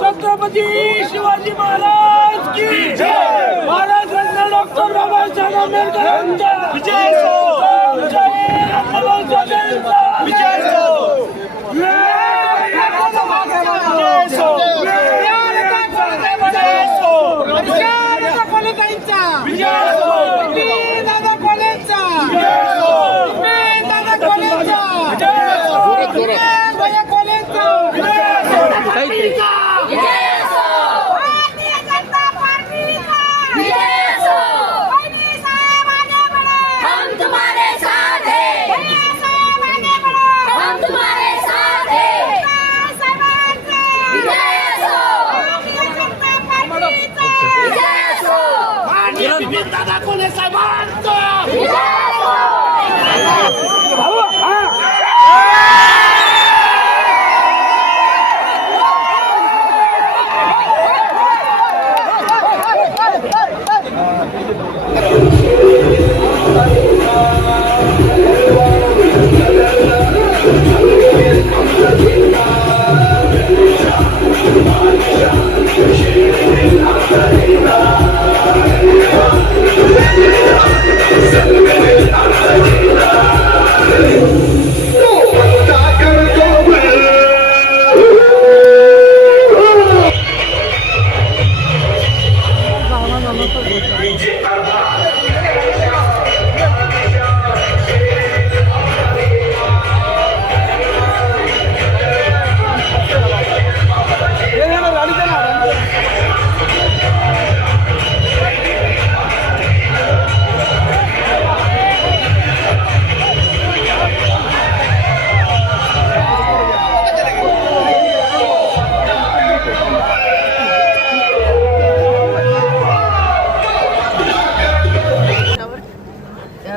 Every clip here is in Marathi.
छत्रपती शिवाजी महाराज की जय। महाराज रत्न डॉक्टर बाबासाहेब आंबेडकरांचा विजय असो। जय रत्नवंश जयंता विजय असो। दादा कोल्हे साहेबांचा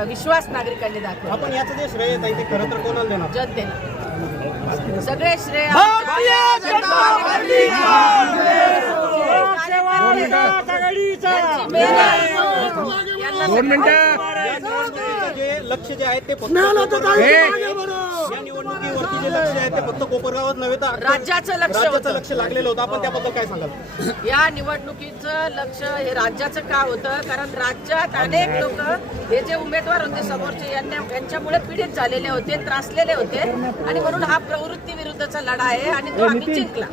विश्वास नागरिकांनी दाखवला। आपण याचं जे श्रेय आहे ते खरं तर कोणाला देणार? जनतेला सगळे श्रेय जे लक्ष जे आहे ते फक्त या निवडणुकीवरती जे लक्ष आहे ते फक्त कोपरगावात नव्हे तर राज्याचं लक्ष लागलेलं होतं। आपण त्याबद्दल काय सांगाल? या निवडणुकीचं लक्ष हे राज्याचं का होतं? कारण राज्यात अनेक लोक हे जे उमेदवार होते समोरचे यांच्यामुळे पीडित झालेले होते, त्रासलेले होते आणि म्हणून हा प्रवृत्ती विरुद्धचा लढा आहे आणि तो आम्ही जिंकला।